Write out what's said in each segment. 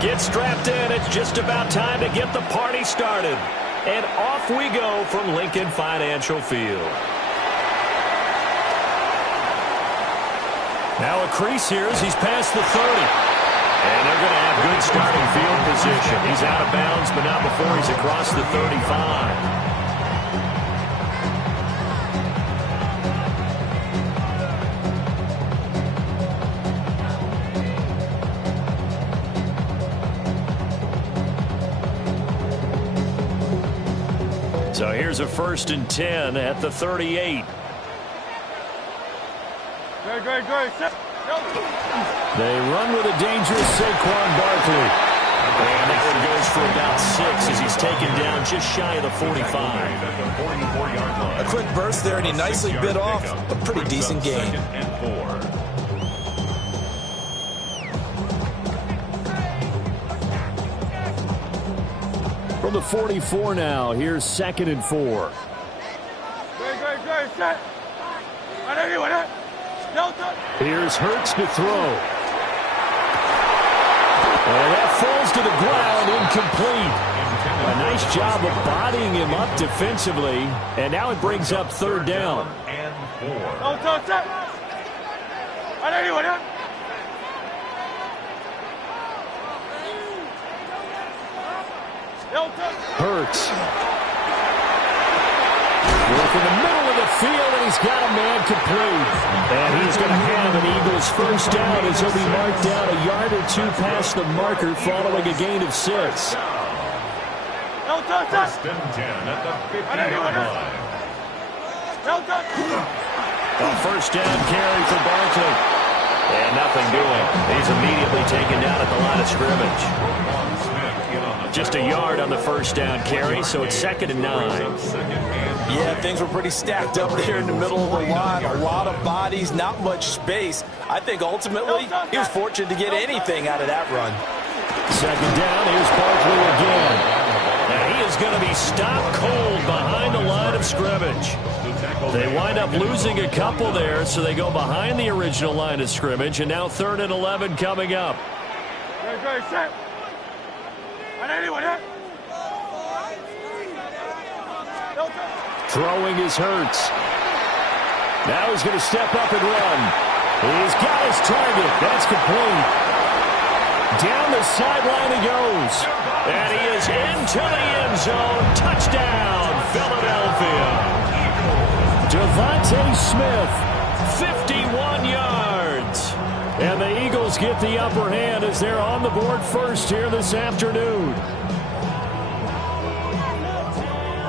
Get strapped in. It's just about time to get the party started. And off we go from Lincoln Financial Field. Now a crease here as he's past the 30. And they're going to have good starting field position. He's out of bounds, but not before he's across the 35. So here's a 1st and 10 at the 38. They run with a dangerous Saquon Barkley. And that one goes for about 6 as he's taken down just shy of the 45. A quick burst there, and he nicely bit off a pretty decent gain. From the 44 now, here's 2nd and 4. Here's Hurts to throw. And that falls to the ground, incomplete. A nice job of bodying him up defensively. And now it brings up 3rd down. Hurts. Work in the middle of the field, and he's got a man complete. And he's going to have an Eagles 1st down as he'll be marked down a yard or 2 past the marker following a gain of 6. 1st and 10 at the 50-yard line. A 1st down carry for Barkley. And nothing doing. He's immediately taken down at the line of scrimmage. Just a yard on the 1st down carry, so it's 2nd and 9. Yeah, things were pretty stacked up there in the middle of the line. A lot of bodies, not much space. I think ultimately he was fortunate to get anything out of that run. 2nd down, here's Barkley again. Now he is going to be stopped cold behind the line of scrimmage. They wind up losing a couple there, so they go behind the original line of scrimmage, and now 3rd and 11 coming up. Throwing is Hurts. Now he's going to step up and run. He's got his target. That's complete. Down the sideline he goes. And he is into the end zone. Touchdown, Philadelphia. Devontae Smith, 51 yards. And the Eagles get the upper hand as they're on the board first here this afternoon.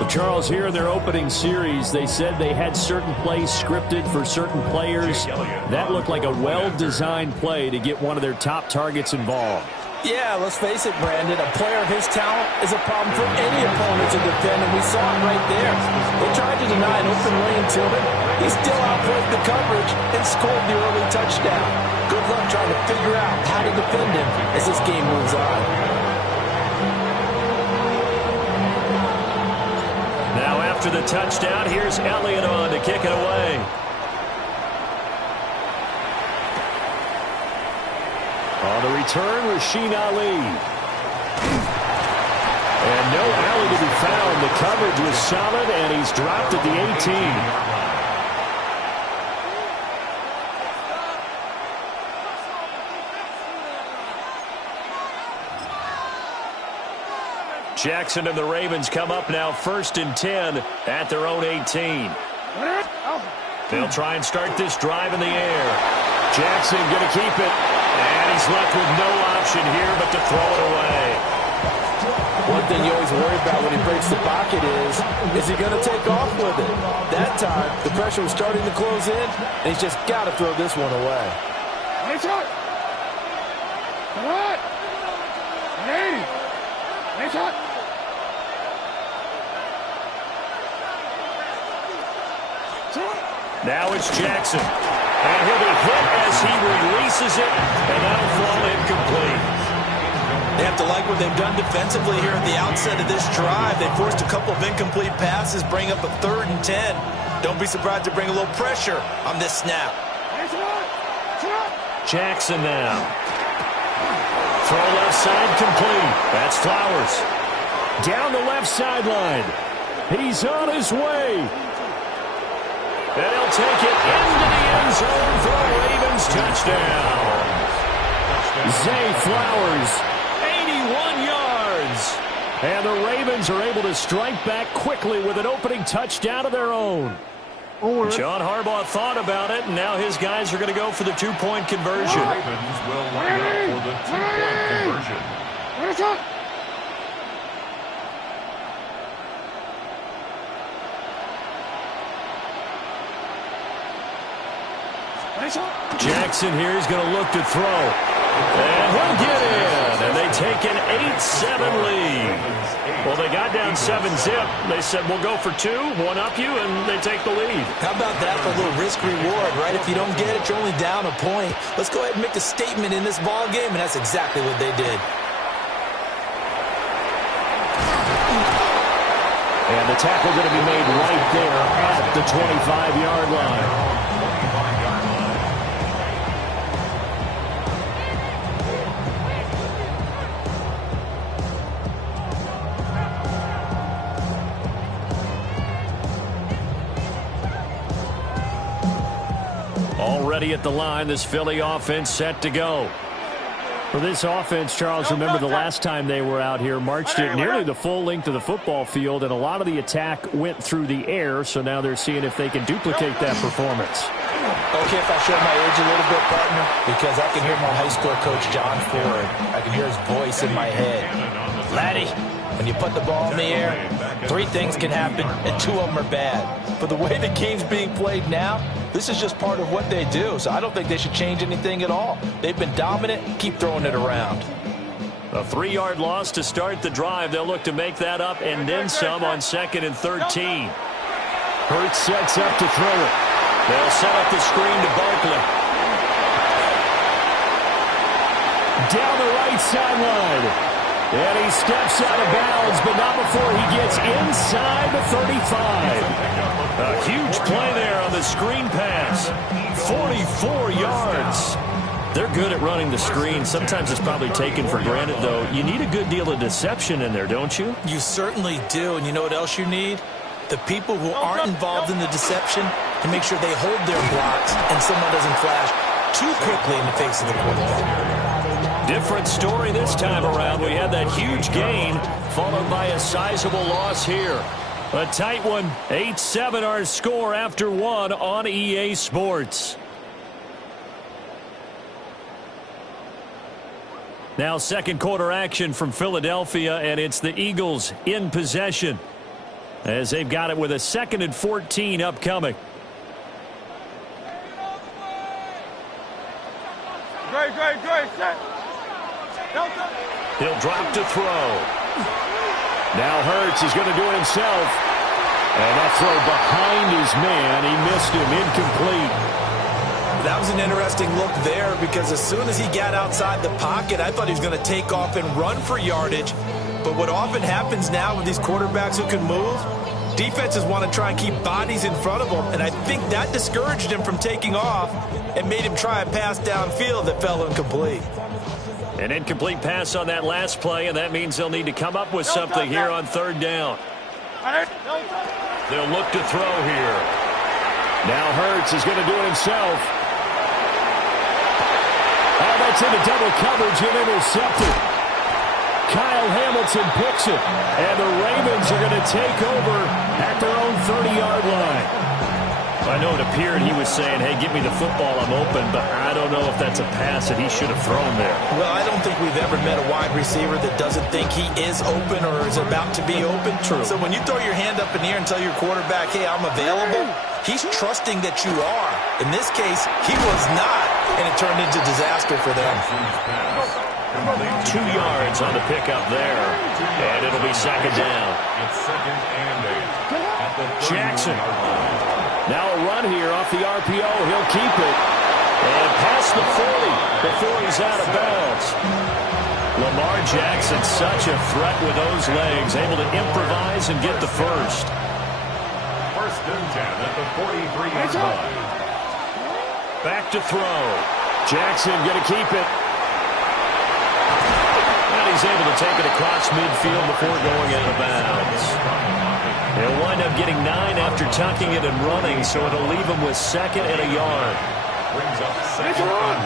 Charles, here in their opening series, they said they had certain plays scripted for certain players. That looked like a well-designed play to get one of their top targets involved. Yeah, let's face it, Brandon. A player of his talent is a problem for any opponent to defend, and we saw it right there. They tried to deny an open lane to him. He still outplayed the coverage and scored the early touchdown. Good luck trying to figure out how to defend him as this game moves on. After the touchdown, here's Elliott on to kick it away. On the return, Rasheen Ali. And no alley to be found. The coverage was solid, and he's dropped at the 18. Jackson and the Ravens come up now 1st and 10 at their own 18. They'll try and start this drive in the air. Jackson going to keep it. And he's left with no option here but to throw it away. One thing you always worry about when he breaks the pocket is he going to take off with it? That time, the pressure was starting to close in, and he's just got to throw this one away. Come on. 80. Now it's Jackson. And he'll be hit as he releases it, and that'll fall incomplete. They have to like what they've done defensively here at the outset of this drive. They forced a couple of incomplete passes, bring up a 3rd and 10. Don't be surprised to bring a little pressure on this snap. Jackson now. Throw left side complete. That's Flowers. Down the left sideline. He's on his way. And he'll take it into the end zone for a Ravens touchdown. Zay Flowers, 81 yards. And the Ravens are able to strike back quickly with an opening touchdown of their own. John Harbaugh thought about it, and now his guys are going to go for the two-point conversion. The Ravens will line up for the two-point conversion. Jackson here is going to look to throw. And he'll get in. And they take an 8-7 lead. Well, they got down 7-zip. They said, we'll go for two, one-up you, and they take the lead. How about that for a little risk-reward, right? If you don't get it, you're only down a point. Let's go ahead and make a statement in this ball game, and that's exactly what they did. And the tackle going to be made right there at the 25-yard line. Already at the line, this Philly offense set to go. For this offense, Charles, remember the last time they were out here, marched it nearly the full length of the football field, and a lot of the attack went through the air, so now they're seeing if they can duplicate that performance. Okay, if I show my age a little bit, partner, because I can hear my high school coach, John Ford. I can hear his voice in my head. Laddie, when you put the ball in the air, three things can happen, and two of them are bad. But the way the game's being played now, this is just part of what they do, so I don't think they should change anything at all. They've been dominant. Keep throwing it around. A 3-yard loss to start the drive. They'll look to make that up and then some on 2nd and 13. Hurts sets up to throw it. They'll set up the screen to Barkley. Down the right sideline. And he steps out of bounds, but not before he gets inside the 35. A huge play there on the screen pass. 44 yards. They're good at running the screen. Sometimes it's probably taken for granted, though. You need a good deal of deception in there, don't you? You certainly do. And you know what else you need? The people who aren't involved in the deception to make sure they hold their blocks and someone doesn't flash too quickly in the face of the quarterback. Different story this time around. We had that huge gain, followed by a sizable loss here. A tight one, 8-7 our score after one on EA Sports. Now second quarter action from Philadelphia, and it's the Eagles in possession as they've got it with a 2nd and 14 upcoming. Great, set. He'll drop to throw. Now Hurts is going to do it himself. And that throw behind his man. He missed him. Incomplete. That was an interesting look there because as soon as he got outside the pocket, I thought he was going to take off and run for yardage. But what often happens now with these quarterbacks who can move, defenses want to try and keep bodies in front of them. And I think that discouraged him from taking off and made him try a pass downfield that fell incomplete. An incomplete pass on that last play, and that means they'll need to come up with something here on 3rd down. They'll look to throw here. Now Hurts is going to do it himself. Oh, that's into double coverage and intercepted. Kyle Hamilton picks it, and the Ravens are going to take over at their own 30-yard line. I know it appeared he was saying, hey, give me the football, I'm open, but I don't know if that's a pass that he should have thrown there. Well, I don't think we've ever met a wide receiver that doesn't think he is open or is about to be open. True. So when you throw your hand up in the air and tell your quarterback, hey, I'm available, he's trusting that you are. In this case, he was not, and it turned into disaster for them. 2 yards on the pickup there, and it'll be 2nd down. It's 2nd and 8. Jackson. Now a run here off the RPO. He'll keep it. And past the 40 before he's out of bounds. Lamar Jackson, such a threat with those legs, able to improvise and get the first. 1st and 10 at the 43-yard line. Back to throw. Jackson going to keep it. he's able to take it across midfield before going out of bounds. He'll wind up getting 9 after tucking it and running, so it'll leave him with 2nd and a yard. Brings up 2nd and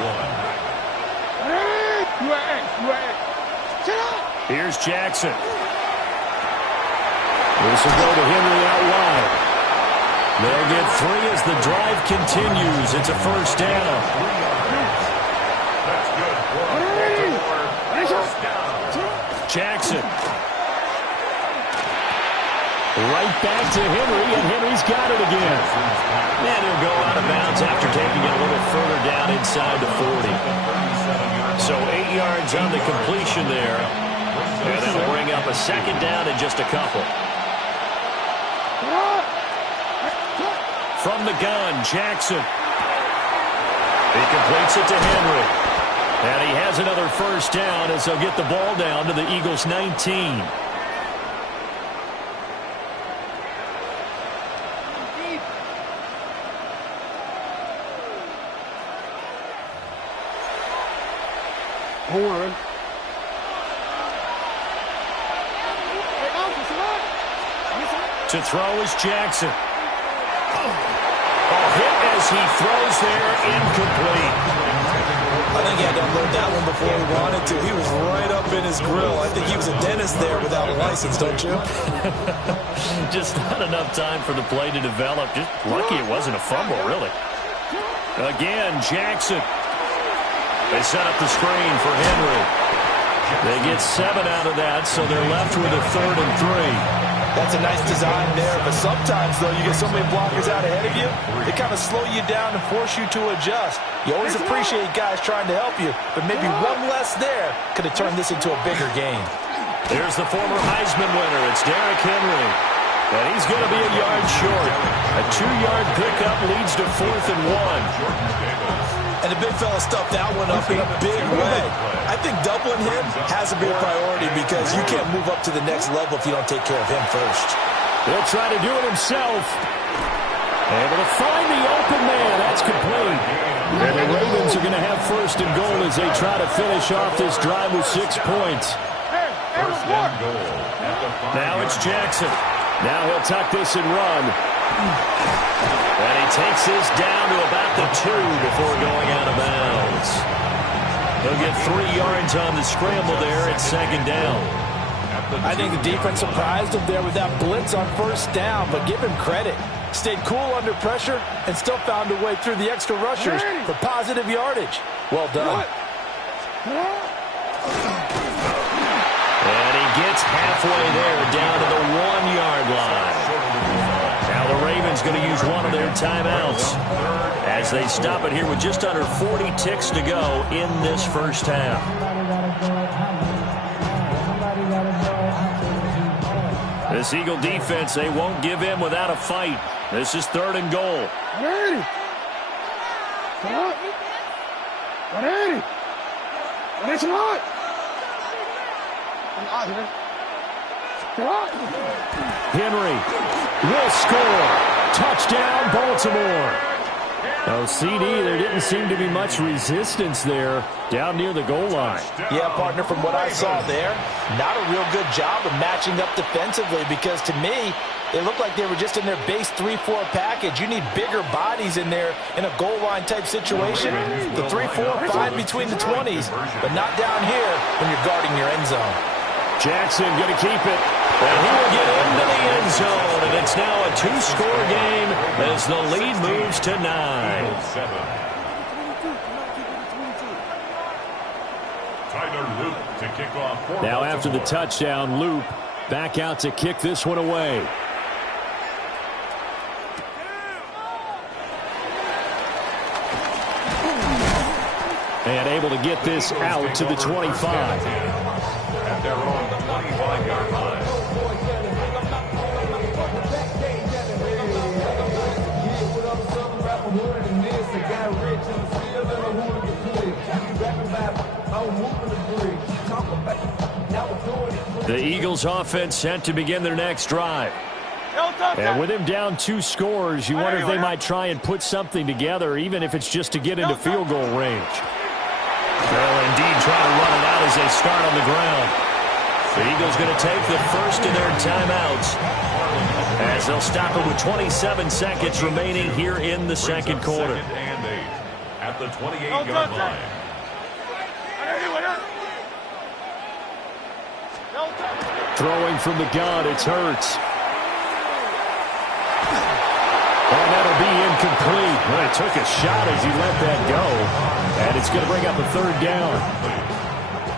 1. Here's Jackson. This will go to Henry out wide. They'll get 3 as the drive continues. It's a first down. That's good for a first down. Jackson. Right back to Henry, and Henry's got it again. And he'll go out of bounds after taking it a little further down inside the 40. So 8 yards on the completion there. And that'll bring up a 2nd down in just a couple. From the gun, Jackson. He completes it to Henry. And he has another first down as they'll get the ball down to the Eagles' 19. To throw is Jackson. Hit as he throws there, incomplete. I think he had to unload that one before he wanted to. He was right up in his grill. I think he was a dentist there without a license, don't you? Just not enough time for the play to develop. Just lucky it wasn't a fumble, really. Again, Jackson. They set up the screen for Henry. They get 7 out of that, so they're left with a 3rd and 3. That's a nice design there, but sometimes, though, you get so many blockers out ahead of you, they kind of slow you down and force you to adjust. You always appreciate guys trying to help you, but maybe one less there could have turned this into a bigger game. There's the former Heisman winner. It's Derrick Henry. And he's going to be a yard short. A 2-yard pickup leads to 4th and 1. And the big fella stuffed that one up in a big way. I think doubling him has to be a priority because you can't move up to the next level if you don't take care of him first. He'll try to do it himself. Able to find the open man. That's complete. And the Ravens are going to have 1st and goal as they try to finish off this drive with 6 points. First and goal. Now it's Jackson. Now he'll tuck this and run. And he takes this down to about the 2 before going out of bounds. He'll get 3 yards on the scramble there at 2nd down. I think the defense surprised him there with that blitz on 1st down, but give him credit. Stayed cool under pressure and still found a way through the extra rushers for positive yardage. Well done. And he gets halfway there down to the 1-yard line. Now the Ravens going to use one of their timeouts as they stop it here with just under 40 ticks to go in this first half. This Eagle defense, they won't give in without a fight. This is 3rd and goal. Henry will score. Touchdown, Baltimore. Oh, CD, there didn't seem to be much resistance there down near the goal line. Yeah, partner, from what I saw there, not a real good job of matching up defensively because to me, it looked like they were just in their base 3-4 package. You need bigger bodies in there in a goal line type situation. The 3-4, fine between the 20s, but not down here when you're guarding your end zone. Jackson going to keep it. And he will get into the end zone. And it's now a 2-score game as the lead moves to 9. Now after the touchdown, Loop back out to kick this one away. And able to get this out to the 25. At their own 25-yard line. The Eagles offense set to begin their next drive. And with him down 2 scores, you wonder if they might try and put something together, even if it's just to get into field goal range. They'll indeed try to run it out as they start on the ground. The Eagles going to take the first of their timeouts as they'll stop it with 27 seconds remaining here in the second quarter. Second and 8 at the 28-yard line. Throwing from the gun, it's Hurts. And that'll be incomplete. Well, it took a shot as he let that go. And it's going to bring up a third down.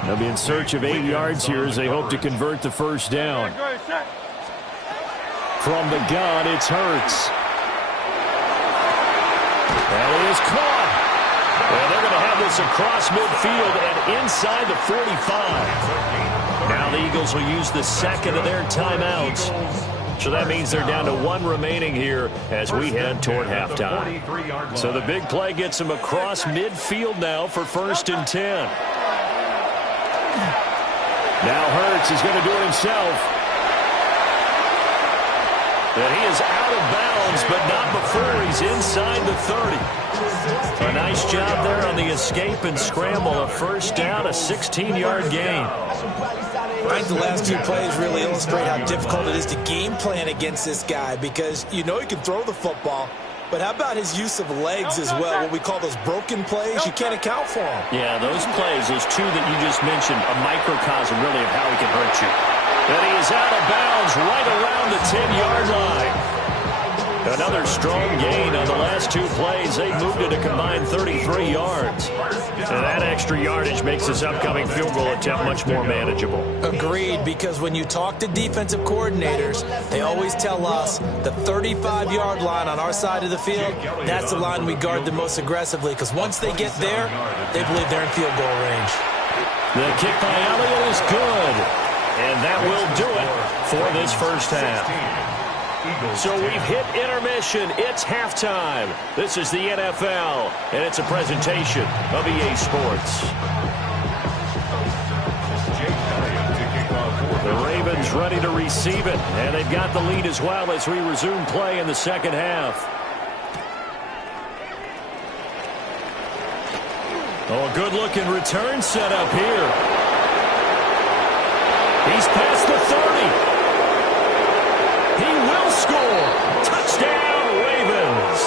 They'll be in search of 8 yards here as they hope to convert the first down. From the gun, it's Hurts. That is caught. And they're going to have this across midfield and inside the 45. Now the Eagles will use the second of their timeouts. So that means they're down to 1 remaining here as we head toward halftime. So the big play gets them across midfield now for 1st and 10. Now Hurts is going to do it himself. And he is out of bounds, but not before he's inside the 30. A nice job there on the escape and scramble. A first down, a 16-yard gain. I think the last 2 plays really illustrate how difficult it is to game plan against this guy because you know he can throw the football, but how about his use of legs as well, what we call those broken plays? You can't account for them. Yeah, those plays, those 2 that you just mentioned, a microcosm really of how he can hurt you. And he is out of bounds right around the 10-yard line. Another strong gain on the last 2 plays. They moved it a combined 33 yards. And that extra yardage makes this upcoming field goal attempt much more manageable. Agreed, because when you talk to defensive coordinators, they always tell us the 35-yard line on our side of the field, that's the line we guard the most aggressively, because once they get there, they believe they're in field goal range. The kick by Elliott is good. And that will do it for this first half. So we've hit intermission. It's halftime. This is the NFL, and it's a presentation of EA Sports. The Ravens ready to receive it, and they've got the lead as well as we resume play in the second half. Oh, a good-looking return set up here. He's past the 30. He will score. Touchdown, Ravens.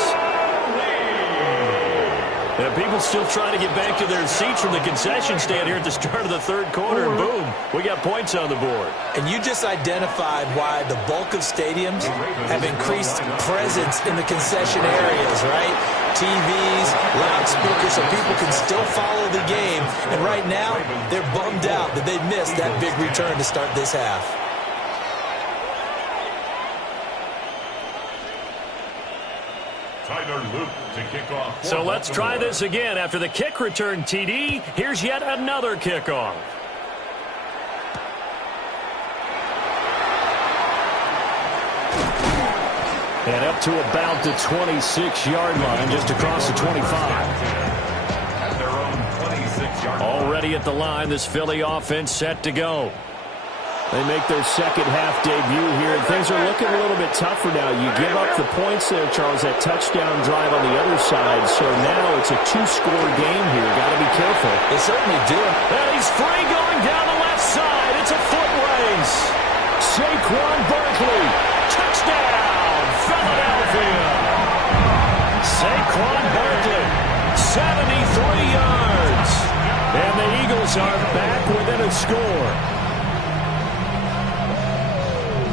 And people still trying to get back to their seats from the concession stand here at the start of the third quarter. And boom, we got points on the board. And you just identified why the bulk of stadiums have increased presence in the concession areas, right? TVs, loudspeakers, so people can still follow the game. And right now, they're bummed out that they missed that big return to start this half. To kick off. So let's try this again. After the kick return TD, here's yet another kickoff. And up to about the 26-yard line, just across the 25. At their own 26-yard line. Already at the line, this Philly offense set to go. They make their second half debut here, and things are looking a little bit tougher now. You give up the points there, Charles, that touchdown drive on the other side. So now it's a 2-score game here. Got to be careful. They certainly do. And he's free going down the left side. It's a foot race. Saquon Barkley. Touchdown, Philadelphia. Saquon Barkley, 73 yards. And the Eagles are back within a score.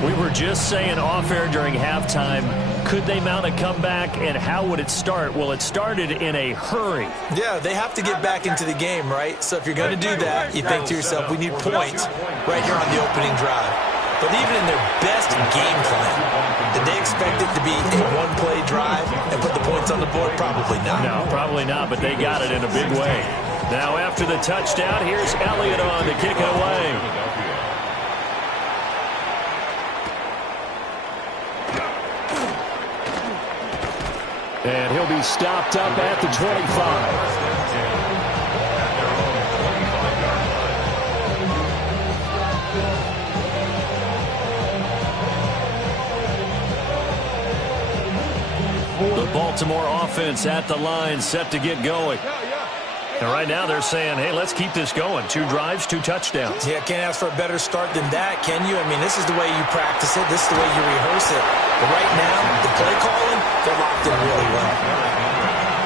We were just saying off-air during halftime, could they mount a comeback, and how would it start? Well, it started in a hurry. Yeah, they have to get back into the game, right? So if you're going to do that, you think to yourself, we need points right here on the opening drive. But even in their best game plan, did they expect it to be a one-play drive and put the points on the board? Probably not. No, probably not, but they got it in a big way. Now after the touchdown, here's Elliott on to kick it away. And he'll be stopped up at the 25. The Baltimore offense at the line, set to get going. And right now they're saying, hey, let's keep this going. 2 drives, 2 touchdowns. Yeah, can't ask for a better start than that, can you? I mean, this is the way you practice it. This is the way you rehearse it. But right now, the play calling, they're locked in really well.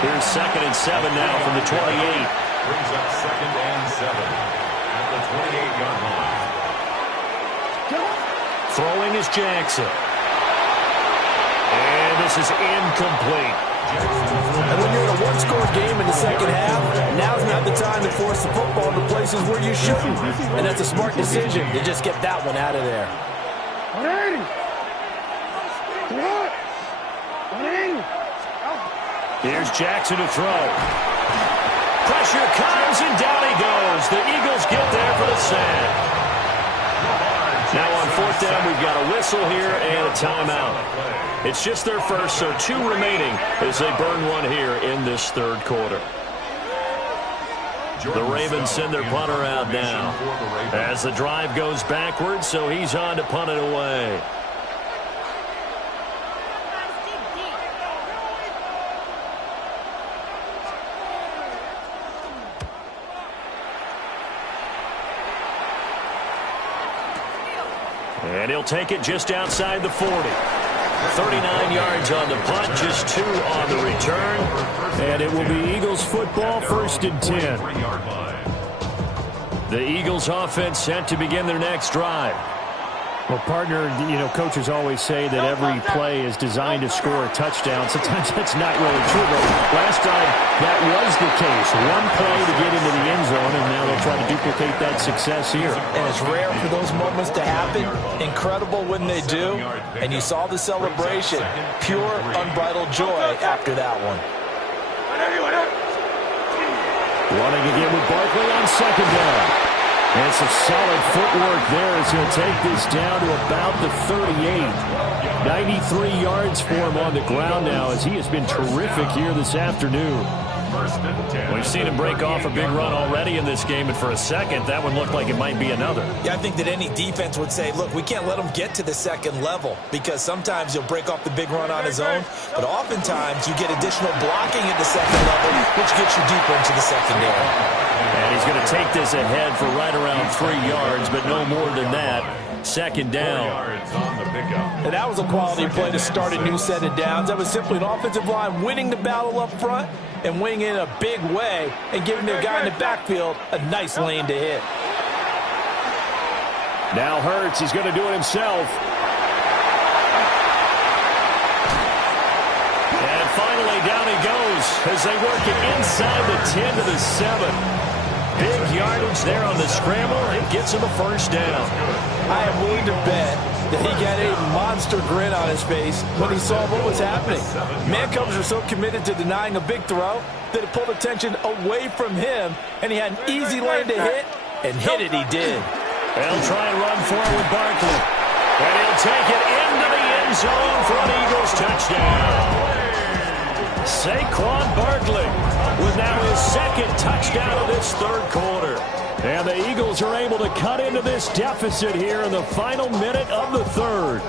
Here's 2nd and 7 now from the 28. Brings up 2nd and 7 at the 28-yard line. Throwing is Jackson. And this is incomplete. And when you're in a one-score game in the second half, now's not the time to force the football to places where you shouldn't. And that's a smart decision to just get that one out of there. Here's Jackson to throw. Pressure comes, and down he goes. The Eagles get there for the sack. Now on 4th down, we've got a whistle here and a timeout. It's just their first, so 2 remaining as they burn one here in this 3rd quarter. The Ravens send their punter out now as the drive goes backwards, so he's on to punt it away. And he'll take it just outside the 40. 39 yards on the punt, just 2 on the return. And it will be Eagles football, 1st and 10. The Eagles offense set to begin their next drive. Well, partner, coaches always say that every play is designed to score a touchdown. Sometimes that's not really true, but last time that was the case. One play to get into the end zone, and now they'll try to duplicate that success here. And it's rare for those moments to happen. Incredible when they do. And you saw the celebration. Pure, unbridled joy after that one. Running again with Barkley on 2nd down. And some solid footwork there as he'll take this down to about the 38. 93 yards for him on the ground now as he has been terrific here this afternoon. We've seen him break off a big run already in this game, and for a second, that one looked like it might be another. Yeah, I think that any defense would say, look, we can't let him get to the 2nd level because sometimes he'll break off the big run on his own, but oftentimes you get additional blocking at the 2nd level, which gets you deeper into the secondary. And he's going to take this ahead for right around 3 yards, but no more than that. 2nd down. And that was a quality play to start a new set of downs. That was simply an offensive line winning the battle up front and winning in a big way and giving their guy in the backfield a nice lane to hit. Now Hurts, he's going to do it himself. And finally down he goes as they work it inside the 10 to the 7. Big yardage there on the scramble. It gets him a 1st down. I am willing to bet that he got a monster grin on his face when he saw what was happening. Man-coverage were so committed to denying a big throw that it pulled attention away from him, and he had an easy lane to hit, and hit it he did. They'll try and run for it with Barkley. And he'll take it into the end zone for an Eagles touchdown. Saquon Barkley with now his 2nd touchdown of this 3rd quarter. And the Eagles are able to cut into this deficit here in the final minute of the 3rd.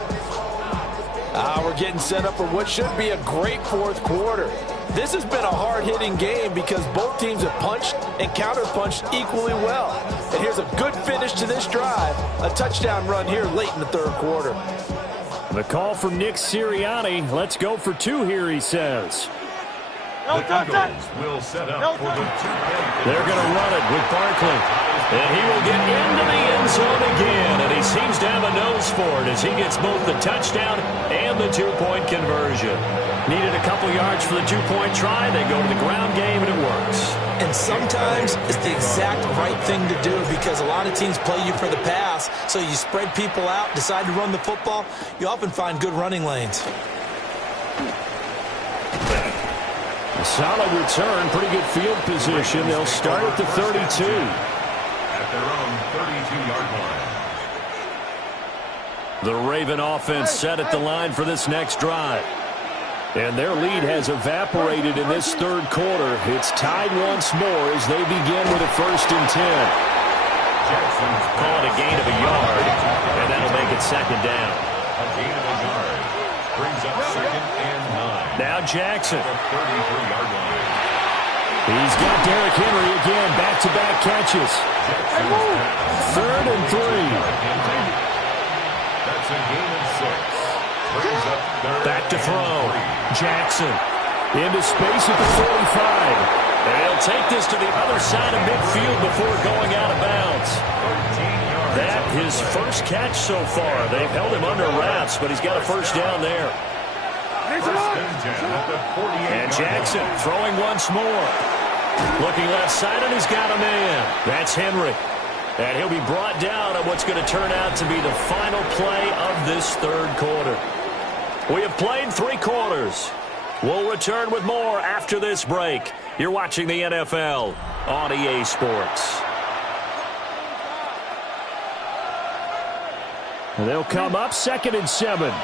We're getting set up for what should be a great 4th quarter. This has been a hard-hitting game because both teams have punched and counter-punched equally well. And here's a good finish to this drive. A touchdown run here late in the 3rd quarter. The call from Nick Sirianni. Let's go for 2 here, he says. The Eagles will set up for the 2-point. They're going to run it with Barkley. And he will get into the end zone again. And he seems to have a nose for it as he gets both the touchdown and the 2-point conversion. Needed a couple yards for the 2-point try. They go to the ground game, and it works. And sometimes it's the exact right thing to do because a lot of teams play you for the pass. So you spread people out, decide to run the football. You often find good running lanes. A solid return, pretty good field position. They'll start at the 32. At their own 32-yard line. The Raven offense set at the line for this next drive. And their lead has evaporated in this 3rd quarter. It's tied once more as they begin with a 1st and 10. Jackson's Call it a gain of a yard, and that'll make it 2nd down. a gain of a yard. Brings up 2nd and 9. Now Jackson. The 33-yard line. He's got Derrick Henry again, back-to-back catches. 3rd and 3. That's a gain of 6. Brings up 3rd. Back to throw. Jackson into space at the 45. And he'll take this to the other side of midfield before going out of bounds. That his first catch so far. They've held him under wraps, but he's got a first down there. And Jackson throwing once more. Looking left side, and he's got a man. That's Henry. And he'll be brought down on what's going to turn out to be the final play of this 3rd quarter. We have played 3 quarters. We'll return with more after this break. You're watching the NFL on EA Sports. And they'll come up 2nd and 7.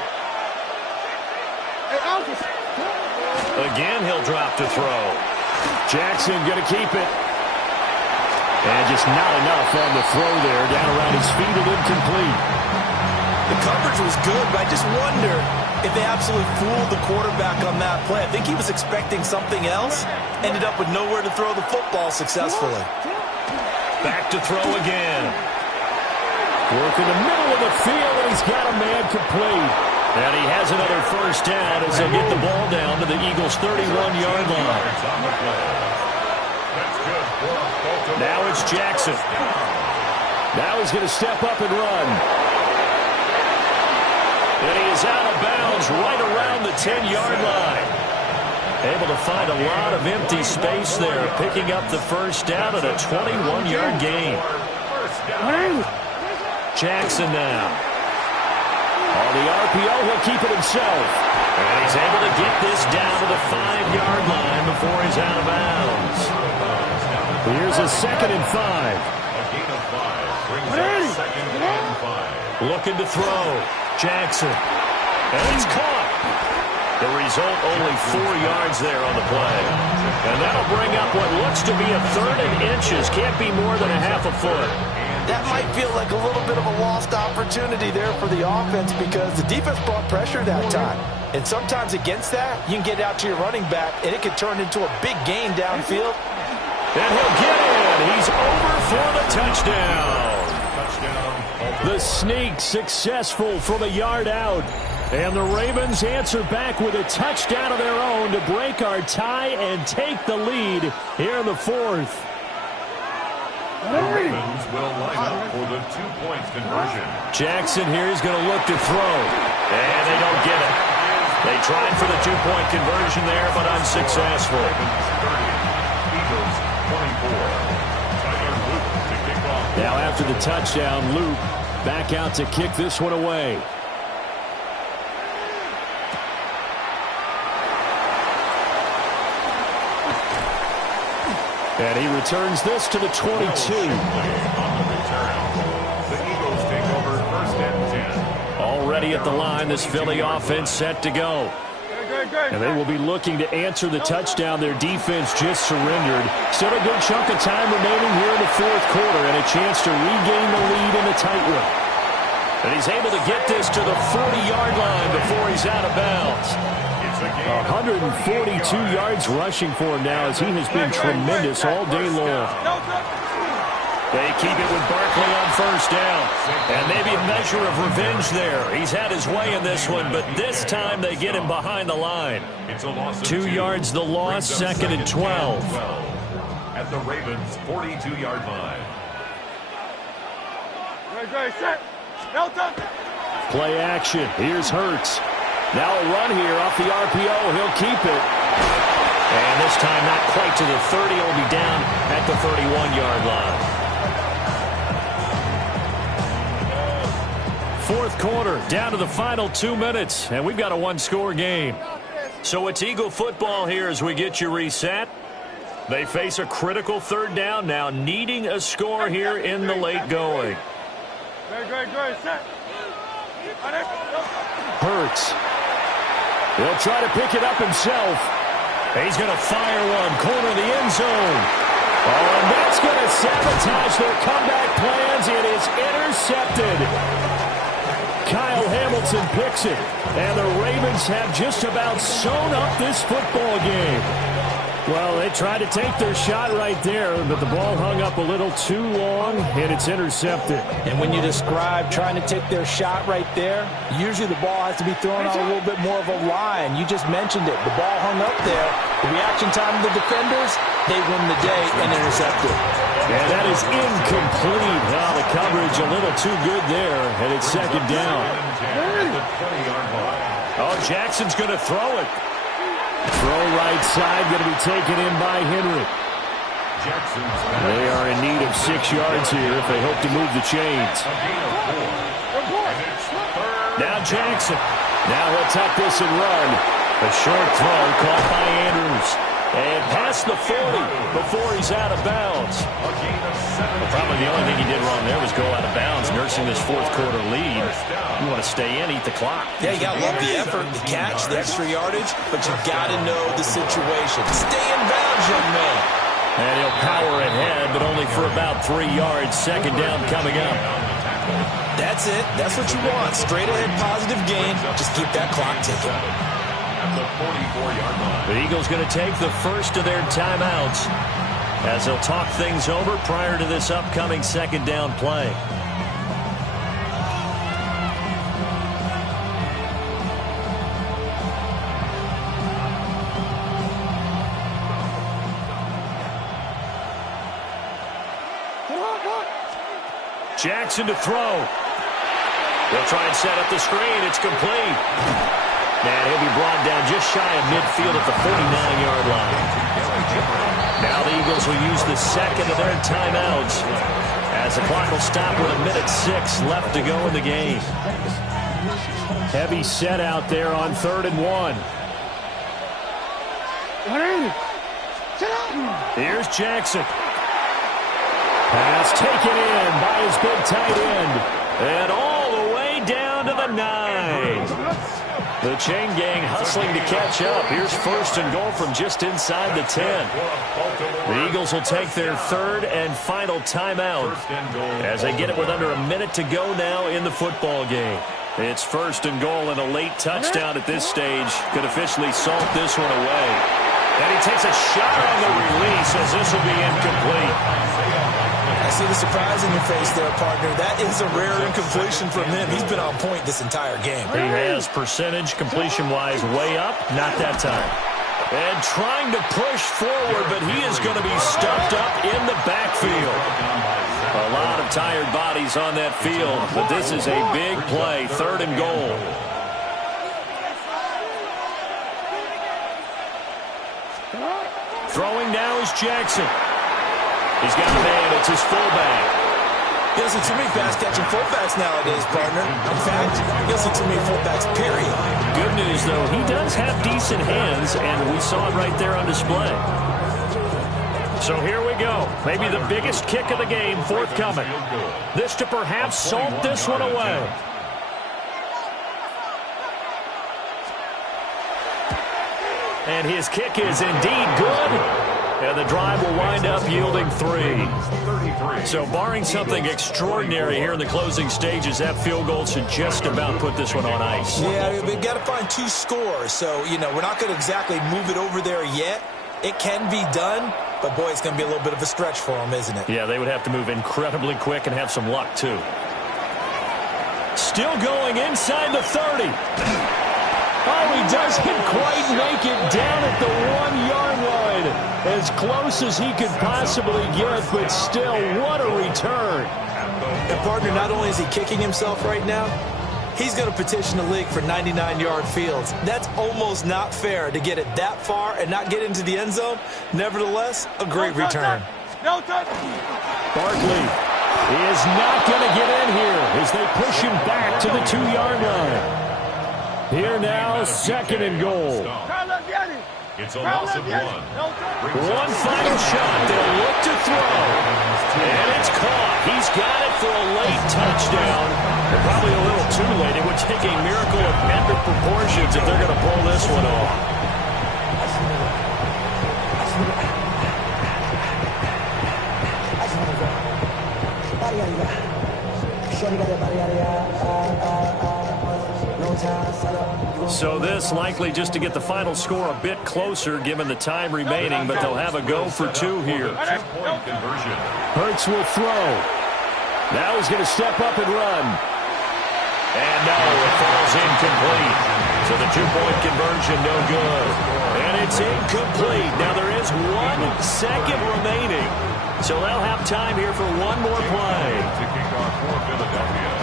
Again, he'll drop to throw. Jackson going to keep it. And just not enough on the throw there. Down around his feet and incomplete. The coverage was good, but I just wonder if they absolutely fooled the quarterback on that play. I think he was expecting something else. Ended up with nowhere to throw the football successfully. Back to throw again. Work in the middle of the field, and he's got a man complete. And he has another first down as they'll get the ball down to the Eagles' 31-yard line. Now it's Jackson. Now he's going to step up and run. And he is out of bounds right around the 10-yard line. Able to find a lot of empty space there, picking up the first down at a 21-yard gain. Jackson now. On the RPO, he'll keep it himself. And he's able to get this down to the 5-yard line before he's out of bounds. Here's a 2nd and 5. A gain of 5 brings up 2nd and 5. Looking to throw. Jackson. And he's caught. The result, only 4 yards there on the play. And that'll bring up what looks to be a 3rd and inches. Can't be more than a half a foot. That might feel like a little bit of a lost opportunity there for the offense because the defense brought pressure that time. And sometimes against that, you can get out to your running back, and it could turn into a big gain downfield. And he'll get in. He's over for the touchdown. The sneak successful from a yard out. And the Ravens answer back with a touchdown of their own to break our tie and take the lead here in the 4th. The Ravens will line up for the 2-point conversion. Jackson here is going to look to throw. And they don't get it. They tried for the 2-point conversion there, but unsuccessful. Eagles 24. Now after the touchdown, Luke back out to kick this one away. And he returns this to the 22. On the return, the Eagles take over 1st and 10. Already at the line, this Philly offense set to go. And they will be looking to answer the touchdown their defense just surrendered. Still a good chunk of time remaining here in the 4th quarter and a chance to regain the lead in the tightrope. And he's able to get this to the 40-yard line before he's out of bounds. 142 yards rushing for him now as he has been tremendous all day long. They keep it with Barkley on first down. And maybe a measure of revenge there. He's had his way in this one, but this time they get him behind the line. 2 yards the loss, 2nd and 12. At the Ravens' 42-yard line. Play action. Here's Hurts. Now a run here off the RPO. He'll keep it. And this time not quite to the 30. He'll be down at the 31-yard line. 4th quarter, down to the final 2 minutes. And we've got a one-score game. So it's Eagle football here as we get you reset. They face a critical 3rd down now, needing a score here in the late going. Hurts. He'll try to pick it up himself. He's going to fire one, corner of the end zone. Oh, and that's going to sabotage their comeback plans. It is intercepted. Kyle Hamilton picks it. And the Ravens have just about sewn up this football game. Well, they tried to take their shot right there, but the ball hung up a little too long, and it's intercepted. And when you describe trying to take their shot right there, usually the ball has to be thrown on a little bit more of a line. You just mentioned it. The ball hung up there. The reaction time of the defenders, they win the day and intercept it. And that is incomplete. Now the coverage a little too good there, and it's second down. Oh, Jackson's going to throw it. Throw right side, going to be taken in by Henry. They are in need of 6 yards here if they hope to move the chains. Now Jackson. Now he'll tuck this and run. A short throw caught by Andrews. And past the 40 before he's out of bounds. Well, probably the only thing he did wrong there was go out of bounds, nursing this fourth-quarter lead. You want to stay in, eat the clock. Yeah, you got to love the effort, the catch, the extra yardage, but you got to know the situation. Stay in bounds, young man. And he'll power ahead, but only for about 3 yards. Second down coming up. That's it. That's what you want. Straight ahead positive gain. Just keep that clock ticking. The Eagles going to take the first of their timeouts as they'll talk things over prior to this upcoming second down play. Jackson to throw. They'll try and set up the screen. It's complete. And he'll be brought down just shy of midfield at the 49-yard line. Now the Eagles will use the second of their timeouts as the clock will stop with 1:06 left to go in the game. Heavy set out there on 3rd and 1. Here's Jackson. Pass taken in by his big tight end. And all the way down to the 9. The chain gang hustling to catch up. Here's 1st and goal from just inside the 10. The Eagles will take their 3rd and final timeout as they get it with under 1 minute to go now in the football game. It's 1st and goal, and a late touchdown at this stage could officially salt this one away. And he takes a shot on the release as this will be incomplete. I see the surprise in your face there, partner. That is a rare incompletion from him. He's been on point this entire game. He has percentage completion-wise way up. Not that time. And trying to push forward, but he is going to be stuffed up in the backfield. A lot of tired bodies on that field, but this is a big play. 3rd and goal. Throwing now is Jackson. He's got a man. It's his fullback. You don't see too many pass-catching fullbacks nowadays, partner. In fact, you don't see too many fullbacks, period. Good news, though, he does have decent hands, and we saw it right there on display. So here we go. Maybe the biggest kick of the game forthcoming. This to perhaps salt this one away. And his kick is indeed good. And the drive will wind up yielding 3. So barring something extraordinary here in the closing stages, that field goal should just about put this one on ice. Yeah, we've got to find 2 scores. So, we're not going to exactly move it over there yet. It can be done, but, boy, it's going to be a little bit of a stretch for them, isn't it? Yeah, they would have to move incredibly quick and have some luck, too. Still going inside the 30. Oh, he doesn't quite make it down at the 1-yard line. As close as he could possibly get, but still, what a return. And, partner, not only is he kicking himself right now, he's going to petition the league for 99-yard fields. That's almost not fair to get it that far and not get into the end zone. Nevertheless, a great return. Barkley is not going to get in here as they push him back to the 2-yard line. Here now, 2nd and goal. It's a loss of 1. One final shot. They'll look to throw. And it's caught. He's got it for a late touchdown. But probably a little too late. It would take a miracle of epic proportions if they're going to pull this one off. So this likely just to get the final score a bit closer given the time remaining, but they'll have a go for two here. Two-point conversion. Hurts will throw. Now he's going to step up and run. And no, it falls incomplete. So the two-point conversion no good. And it's incomplete. Now there is 1 second remaining. So they'll have time here for one more play. To kick off for Philadelphia.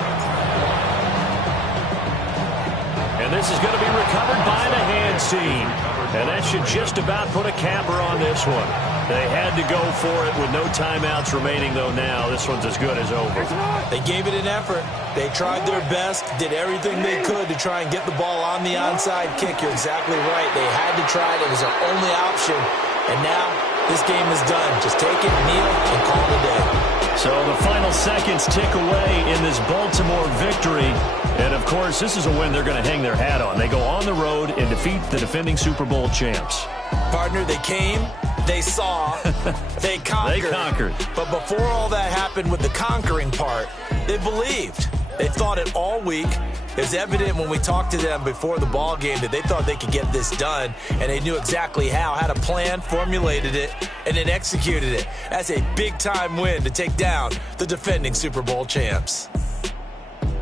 And this is going to be recovered by the hands team. And that should just about put a capper on this one. They had to go for it with no timeouts remaining, though, now. This one's as good as over. They gave it an effort. They tried their best, did everything they could to try and get the ball on the onside kick. You're exactly right. They had to try it. It was their only option. And now this game is done. Just take it, kneel, and call it a day. So the final seconds tick away in this Baltimore victory. And, of course, this is a win they're going to hang their hat on. They go on the road and defeat the defending Super Bowl champs. Partner, they came, they saw, they conquered. They conquered. But before all that happened with the conquering part, they believed. They thought it all week. It was evident when we talked to them before the ball game that they thought they could get this done, and they knew exactly how, had a plan, formulated it, and then executed it. That's a big-time win to take down the defending Super Bowl champs.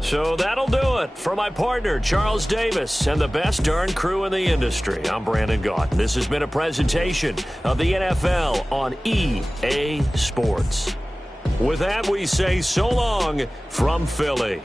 So that'll do it for my partner, Charles Davis, and the best darn crew in the industry. I'm Brandon Gaunt. This has been a presentation of the NFL on EA Sports. With that, we say so long from Philly.